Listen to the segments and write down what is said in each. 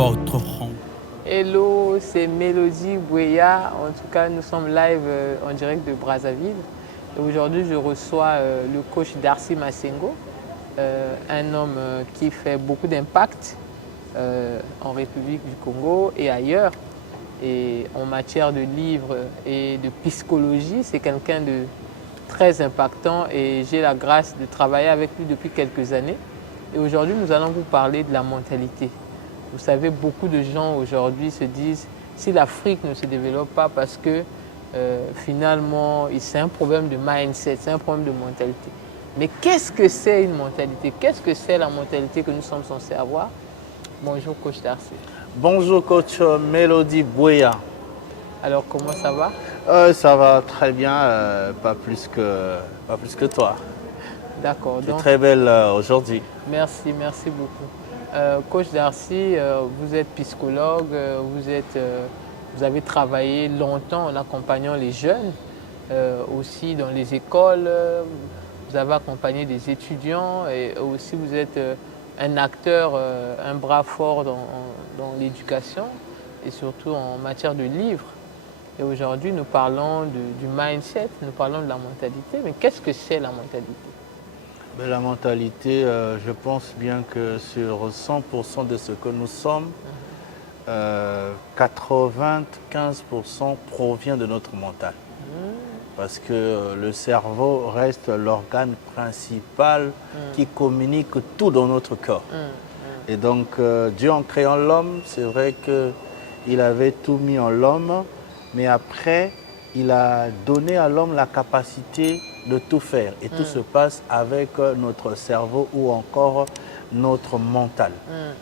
votre rang. Hello, c'est Mélodie Bouéa. En tout cas, nous sommes live en direct de Brazzaville. Aujourd'hui, je reçois le coach Darcy Massengo, un homme qui fait beaucoup d'impact en République du Congo et ailleurs. Et en matière de livres et de psychologie, c'est quelqu'un de très impactant et j'ai la grâce de travailler avec lui depuis quelques années. Et aujourd'hui, nous allons vous parler de la mentalité. Vous savez, beaucoup de gens aujourd'hui se disent si l'Afrique ne se développe pas parce que finalement, c'est un problème de mindset, c'est un problème de mentalité. Mais qu'est-ce que c'est une mentalité? Qu'est-ce que c'est la mentalité que nous sommes censés avoir? Bonjour, coach Darcy. Bonjour, coach Mélodie Bouéa. Alors, comment ça va? Ça va très bien, pas plus que toi. D'accord. Tu es très belle aujourd'hui. Merci, merci beaucoup. Coach Darcy, vous êtes psychologue, vous avez travaillé longtemps en accompagnant les jeunes, aussi dans les écoles, vous avez accompagné des étudiants et aussi vous êtes un acteur, un bras fort dans l'éducation et surtout en matière de livres. Et aujourd'hui, nous parlons du mindset, nous parlons de la mentalité. Mais qu'est-ce que c'est la mentalité? La mentalité, je pense bien que sur 100% de ce que nous sommes, 95% provient de notre mental. Parce que le cerveau reste l'organe principal qui communique tout dans notre corps. Et donc, Dieu en créant l'homme, c'est vrai qu'il avait tout mis en l'homme, mais après, il a donné à l'homme la capacité de tout faire. Et tout se passe avec notre cerveau ou encore notre mental.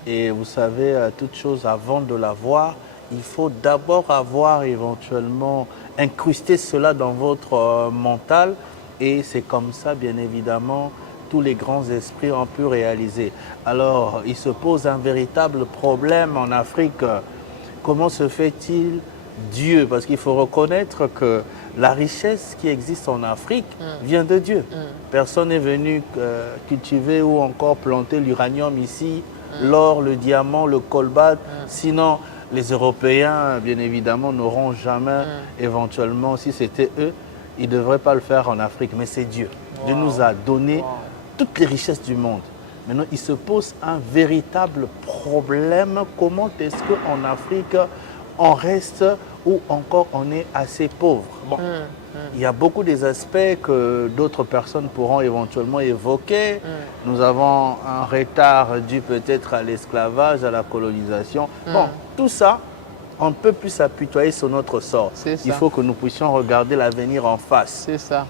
Et vous savez, toute chose avant de l'avoir, il faut d'abord avoir éventuellement incrusté cela dans votre mental. Et c'est comme ça, bien évidemment, tous les grands esprits ont pu réaliser. Alors, il se pose un véritable problème en Afrique. Comment se fait-il Dieu? Parce qu'il faut reconnaître que la richesse qui existe en Afrique vient de Dieu. Personne n'est venu cultiver ou encore planter l'uranium ici, l'or, le diamant, le colbert. Sinon, les Européens, bien évidemment, n'auront jamais, éventuellement, si c'était eux, ils ne devraient pas le faire en Afrique. Mais c'est Dieu. Dieu nous a donné toutes les richesses du monde. Maintenant, il se pose un véritable problème. Comment est-ce qu'en Afrique, on reste ou encore on est assez pauvre? Bon, il y a beaucoup des aspects que d'autres personnes pourront éventuellement évoquer. Nous avons un retard dû peut-être à l'esclavage, à la colonisation. Bon, tout ça, on ne peut plus s'apitoyer sur notre sort. Il faut que nous puissions regarder l'avenir en face. C'est ça.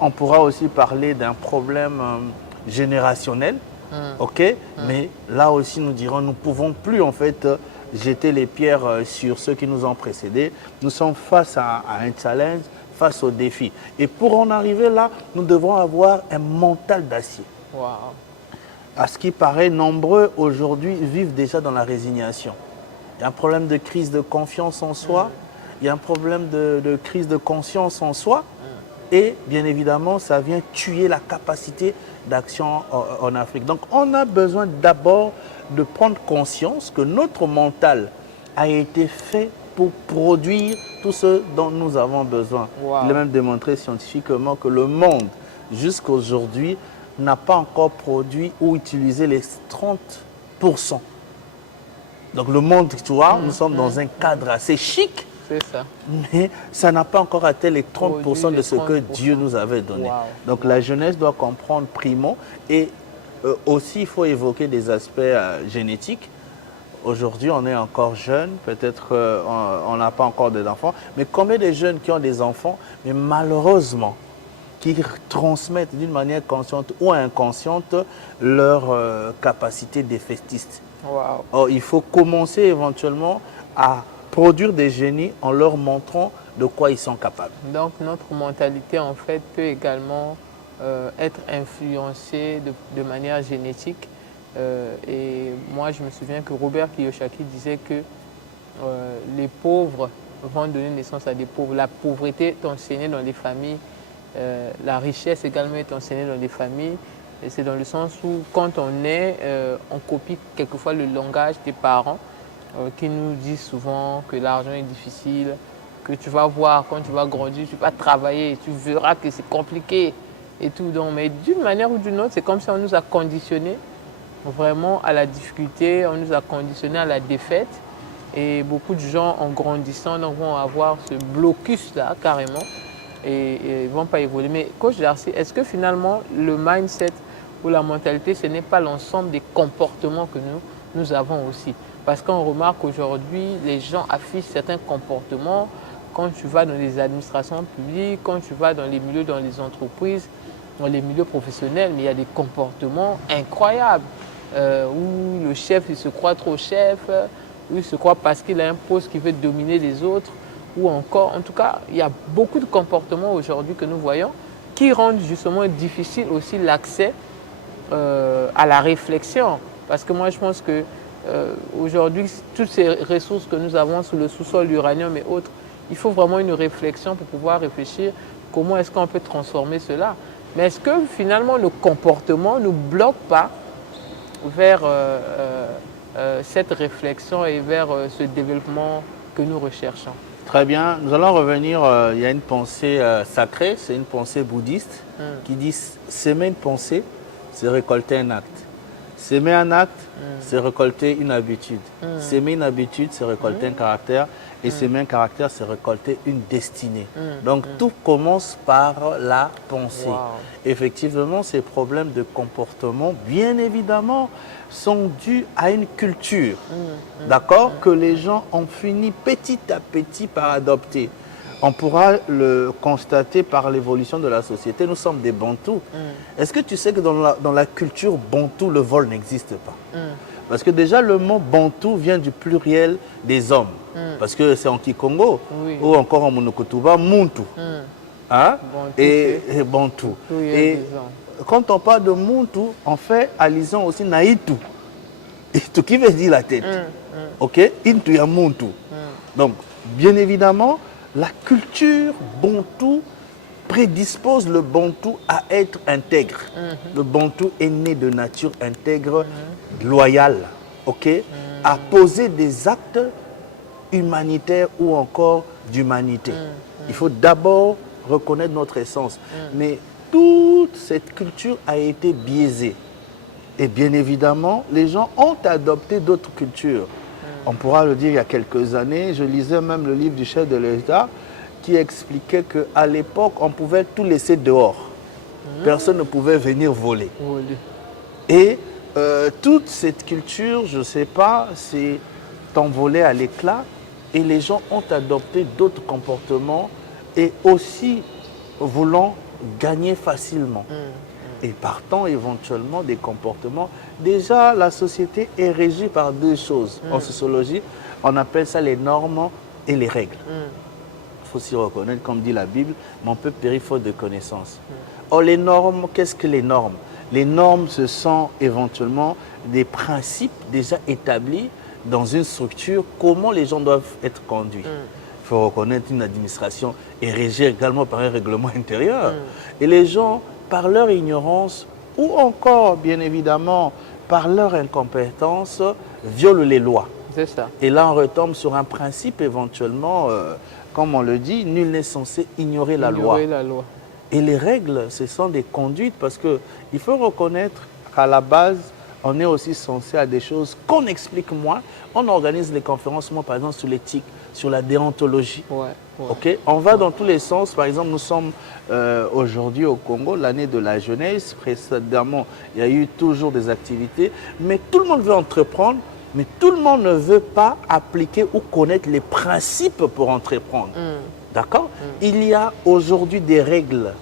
On pourra aussi parler d'un problème générationnel. Ok, mais là aussi nous dirons, nous ne pouvons plus en fait jeter les pierres sur ceux qui nous ont précédés. Nous sommes face à un challenge, face au défi. Et pour en arriver là, nous devons avoir un mental d'acier. À ce qui paraît, nombreux aujourd'hui vivent déjà dans la résignation. Il y a un problème de crise de confiance en soi, il y a un problème de crise de conscience en soi. Et bien évidemment, ça vient tuer la capacité d'action en Afrique. Donc, on a besoin d'abord de prendre conscience que notre mental a été fait pour produire tout ce dont nous avons besoin. Il est même démontré scientifiquement que le monde, jusqu'à aujourd'hui, n'a pas encore produit ou utilisé les 30%. Donc, le monde, tu vois, nous sommes dans un cadre assez chic. C'est ça. Mais ça n'a pas encore atteint les 30% de ce que Dieu nous avait donné. Donc la jeunesse doit comprendre primo. Et aussi, il faut évoquer des aspects génétiques. Aujourd'hui, on est encore jeune, peut-être on n'a pas encore d'enfants. Mais combien de jeunes qui ont des enfants, mais malheureusement, qui transmettent d'une manière consciente ou inconsciente leur capacité défaitiste. Or, il faut commencer éventuellement à produire des génies en leur montrant de quoi ils sont capables. Donc notre mentalité en fait peut également être influencée de manière génétique. Et moi je me souviens que Robert Kiyosaki disait que les pauvres vont donner naissance à des pauvres. La pauvreté est enseignée dans les familles, la richesse également est enseignée dans les familles. Et c'est dans le sens où quand on est, on copie quelquefois le langage des parents. qui nous disent souvent que l'argent est difficile, que tu vas voir quand tu vas grandir, tu vas travailler, tu verras que c'est compliqué et tout. Donc, mais d'une manière ou d'une autre, c'est comme si on nous a conditionnés vraiment à la difficulté, on nous a conditionnés à la défaite. Et beaucoup de gens, en grandissant, donc, vont avoir ce blocus-là, carrément, et ne vont pas évoluer. Mais coach Darcy, est-ce que finalement, le mindset ou la mentalité, ce n'est pas l'ensemble des comportements que nous avons aussi? Parce qu'on remarque qu'aujourd'hui, les gens affichent certains comportements quand tu vas dans les administrations publiques, quand tu vas dans les milieux, dans les entreprises, dans les milieux professionnels, mais il y a des comportements incroyables où le chef, il se croit trop chef, où il se croit parce qu'il a un poste qui veut dominer les autres, ou encore, en tout cas, il y a beaucoup de comportements aujourd'hui que nous voyons qui rendent justement difficile aussi l'accès à la réflexion. Parce que moi, je pense que aujourd'hui, toutes ces ressources que nous avons sous le sous-sol, l'uranium et autres, il faut vraiment une réflexion pour pouvoir réfléchir comment est-ce qu'on peut transformer cela. Mais est-ce que finalement le comportement ne nous bloque pas vers cette réflexion et vers ce développement que nous recherchons? Très bien, nous allons revenir, il y a une pensée sacrée, c'est une pensée bouddhiste qui dit s'aimer une pensée, c'est récolter un acte. S'aimer un acte, c'est récolter une habitude. S'aimer une habitude, c'est récolter un caractère. Et s'aimer un caractère, c'est récolter une destinée. Donc tout commence par la pensée. Wow. Effectivement, ces problèmes de comportement, bien évidemment, sont dus à une culture. D'accord? Que les gens ont fini petit à petit par adopter. On pourra le constater par l'évolution de la société. Nous sommes des bantous. Est-ce que tu sais que dans la culture bantou, le vol n'existe pas? Parce que déjà, le mot bantou vient du pluriel des hommes. Parce que c'est en Kikongo ou encore en Monokotuba, muntu. Hein? Bantou, Et bantou. Et quand on parle de muntu, on fait allusion aussi à itu. Itu qui veut dire la tête. Ok? Intu ya muntu. Donc, bien évidemment, la culture bantou prédispose le bantou à être intègre. Le bantou est né de nature intègre, loyale, ok, à poser des actes humanitaires ou encore d'humanité. Il faut d'abord reconnaître notre essence. Mais toute cette culture a été biaisée. Et bien évidemment, les gens ont adopté d'autres cultures. On pourra le dire il y a quelques années, je lisais même le livre du chef de l'État qui expliquait qu'à l'époque, on pouvait tout laisser dehors. Personne ne pouvait venir voler. Et toute cette culture, je ne sais pas, s'est envolée à l'éclat et les gens ont adopté d'autres comportements et aussi voulant gagner facilement. Et partant éventuellement des comportements. Déjà, la société est régie par deux choses. En sociologie, on appelle ça les normes et les règles. Il faut s'y reconnaître, comme dit la Bible, mon peuple périt faute de connaissance. Or, les normes, qu'est-ce que les normes? Les normes, ce sont éventuellement des principes déjà établis dans une structure, comment les gens doivent être conduits. Il faut reconnaître une administration est régie également par un règlement intérieur. Et les gens, par leur ignorance ou encore, bien évidemment, par leur incompétence, violent les lois. C'est ça. Et là, on retombe sur un principe éventuellement, comme on le dit, nul n'est censé ignorer la loi. Et les règles, ce sont des conduites parce qu'il faut reconnaître qu'à la base, on est aussi censé à des choses qu'on explique moins. On organise les conférences, moi, par exemple, sur l'éthique, sur la déontologie. Okay? On va dans tous les sens. Par exemple, nous sommes aujourd'hui au Congo, l'année de la jeunesse. Précédemment, il y a eu toujours des activités. Mais tout le monde veut entreprendre, mais tout le monde ne veut pas appliquer ou connaître les principes pour entreprendre. D'accord? Il y a aujourd'hui des règles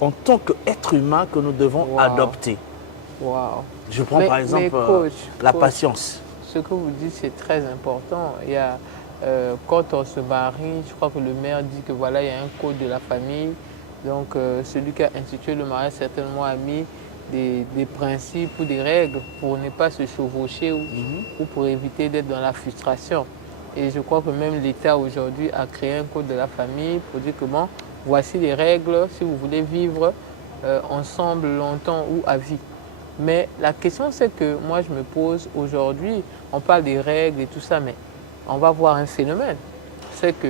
en tant qu'être humain que nous devons adopter. Je prends par exemple la patience. Ce que vous dites, c'est très important. Il y a, quand on se marie, je crois que le maire dit que voilà, il y a un code de la famille. Donc, celui qui a institué le mariage certainement a mis des principes ou des règles pour ne pas se chevaucher ou pour éviter d'être dans la frustration. Et je crois que même l'État aujourd'hui a créé un code de la famille pour dire que bon, voici les règles si vous voulez vivre ensemble longtemps ou à vie. Mais la question, c'est que moi, je me pose aujourd'hui, on parle des règles et tout ça, mais on va voir un phénomène. C'est que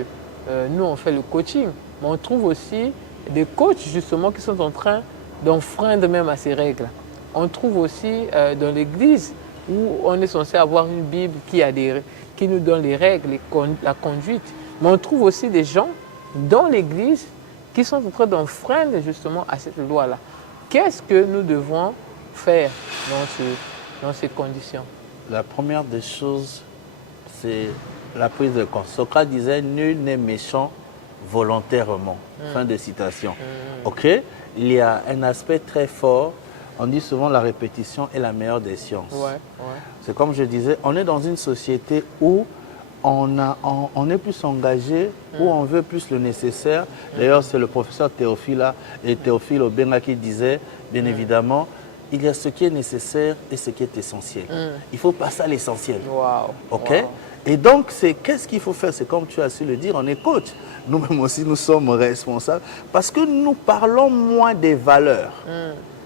nous, on fait le coaching, mais on trouve aussi des coachs, justement, qui sont en train d'enfreindre même à ces règles. On trouve aussi dans l'Église, où on est censé avoir une Bible qui nous donne les règles, la conduite. Mais on trouve aussi des gens dans l'Église qui sont en train d'enfreindre justement à cette loi-là. Qu'est-ce que nous devons faire dans ces conditions? La première des choses, c'est la prise de conscience. Socrate disait « Nul n'est méchant volontairement ». Fin de citation. Ok? Il y a un aspect très fort. On dit souvent la répétition est la meilleure des sciences. Ouais. C'est comme je disais, on est dans une société où on est plus engagé, où on veut plus le nécessaire. D'ailleurs, c'est le professeur Théophile Obenga qui disait, bien évidemment, il y a ce qui est nécessaire et ce qui est essentiel. Il faut passer à l'essentiel. Ok? Et donc, qu'est-ce qu'il faut faire? C'est comme tu as su le dire, on est coach. Nous-mêmes aussi, nous sommes responsables parce que nous parlons moins des valeurs.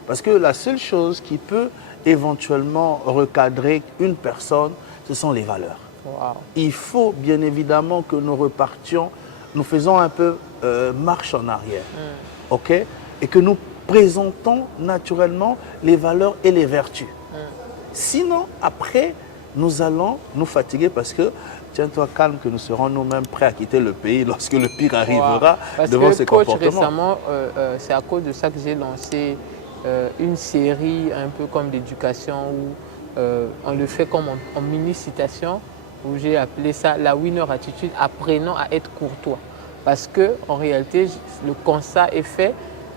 Parce que la seule chose qui peut éventuellement recadrer une personne, ce sont les valeurs. Il faut bien évidemment que nous repartions, nous faisons un peu marche en arrière. Ok? Et que nous présentons naturellement les valeurs et les vertus. Sinon, après, nous allons nous fatiguer parce que, tiens-toi calme, que nous serons nous-mêmes prêts à quitter le pays lorsque le pire arrivera devant ces comportements. Parce que, coach, récemment, c'est à cause de ça que j'ai lancé une série un peu comme d'éducation où on le fait comme en mini-citation, où j'ai appelé ça la winner attitude, apprenons à être courtois. Parce qu'en réalité, le constat est fait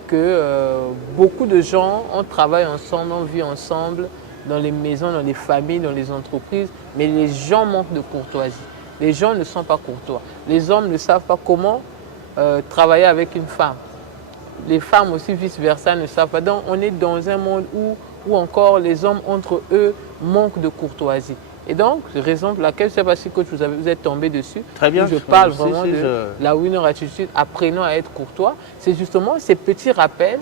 que beaucoup de gens, on travaille ensemble, on vit ensemble, dans les maisons, dans les familles, dans les entreprises, mais les gens manquent de courtoisie. Les gens ne sont pas courtois. Les hommes ne savent pas comment travailler avec une femme. Les femmes aussi, vice-versa, ne savent pas. Donc, on est dans un monde où encore les hommes entre eux manquent de courtoisie. Et donc, raison pour laquelle, je ne sais pas si coach, vous êtes tombé dessus. Très bien. Je parle vraiment de la winner attitude, apprenons à être courtois. C'est justement ces petits rappels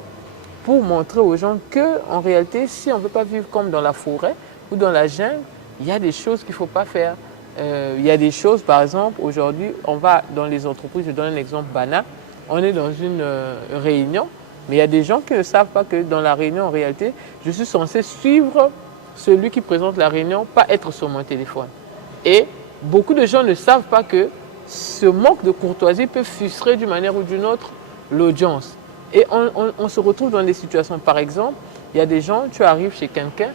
pour montrer aux gens qu'en réalité, si on ne veut pas vivre comme dans la forêt ou dans la jungle, il y a des choses qu'il ne faut pas faire. Il y a des choses, par exemple, aujourd'hui, on va dans les entreprises, je donne un exemple banal, on est dans une réunion, mais il y a des gens qui ne savent pas que dans la réunion, en réalité, je suis censé suivre celui qui présente la réunion, pas être sur mon téléphone. Et beaucoup de gens ne savent pas que ce manque de courtoisie peut frustrer d'une manière ou d'une autre l'audience. Et on se retrouve dans des situations, par exemple, il y a des gens, tu arrives chez quelqu'un,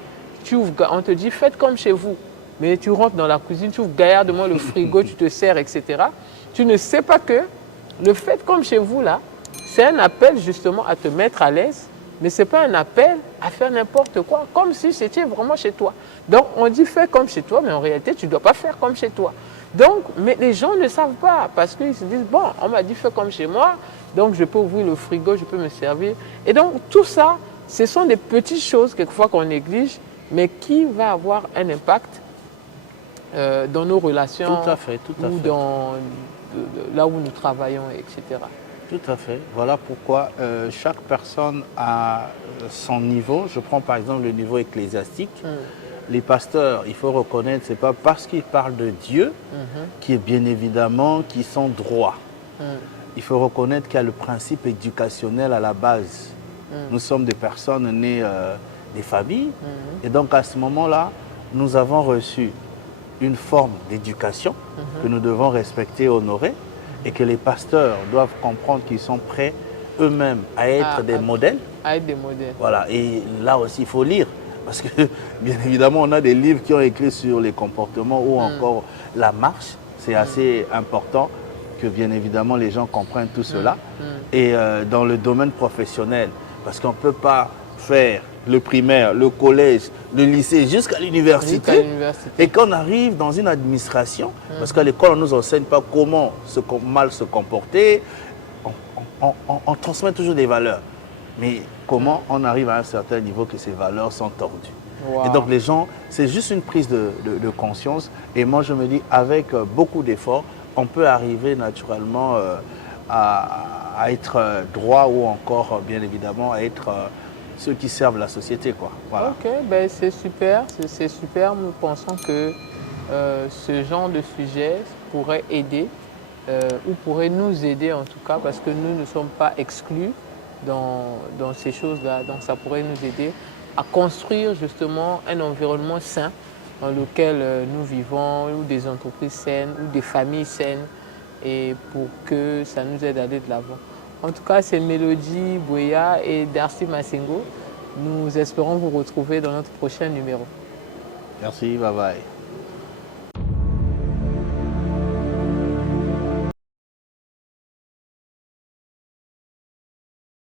on te dit faites comme chez vous, mais tu rentres dans la cuisine, tu ouvres gaillardement le frigo, tu te sers, etc. Tu ne sais pas que le fait comme chez vous, là, c'est un appel justement à te mettre à l'aise, mais ce n'est pas un appel à faire n'importe quoi, comme si c'était vraiment chez toi. Donc on dit fais comme chez toi, mais en réalité, tu ne dois pas faire comme chez toi. Donc, mais les gens ne savent pas, parce qu'ils se disent, bon, on m'a dit fais comme chez moi, donc je peux ouvrir le frigo, je peux me servir. Et donc tout ça, ce sont des petites choses quelquefois qu'on néglige, mais qui va avoir un impact dans nos relations, tout à fait. ou dans là où nous travaillons, etc. Tout à fait. Voilà pourquoi chaque personne a son niveau. Je prends par exemple le niveau ecclésiastique. Les pasteurs, il faut reconnaître, ce n'est pas parce qu'ils parlent de Dieu qui est bien évidemment qui sont droits. Il faut reconnaître qu'il y a le principe éducationnel à la base. Nous sommes des personnes nées des familles. Et donc à ce moment-là, nous avons reçu une forme d'éducation que nous devons respecter et honorer. Et que les pasteurs doivent comprendre qu'ils sont prêts eux-mêmes à être des modèles. À être des modèles. Voilà, et là aussi, il faut lire. Parce que, bien évidemment, on a des livres qui ont écrit sur les comportements ou encore la marche. C'est assez important que, bien évidemment, les gens comprennent tout cela. Et dans le domaine professionnel, parce qu'on ne peut pas faire le primaire, le collège, le lycée, jusqu'à l'université. Et qu'on arrive dans une administration, parce qu'à l'école, on ne nous enseigne pas comment mal se comporter, on transmet toujours des valeurs. Mais comment on arrive à un certain niveau que ces valeurs sont tordues. Et donc les gens, c'est juste une prise de conscience. Et moi, je me dis, avec beaucoup d'efforts, on peut arriver naturellement à être droit ou encore, bien évidemment, à être ceux qui servent la société, quoi. Voilà. Ok, ben c'est super, c'est super. Nous pensons que ce genre de sujet pourrait aider ou pourrait nous aider en tout cas parce que nous ne sommes pas exclus dans ces choses-là. Donc ça pourrait nous aider à construire justement un environnement sain dans lequel nous vivons, ou des entreprises saines, ou des familles saines, et pour que ça nous aide à aller de l'avant. En tout cas, c'est Mélodie Bouéa et Darcy Massengo. Nous espérons vous retrouver dans notre prochain numéro. Merci, bye bye.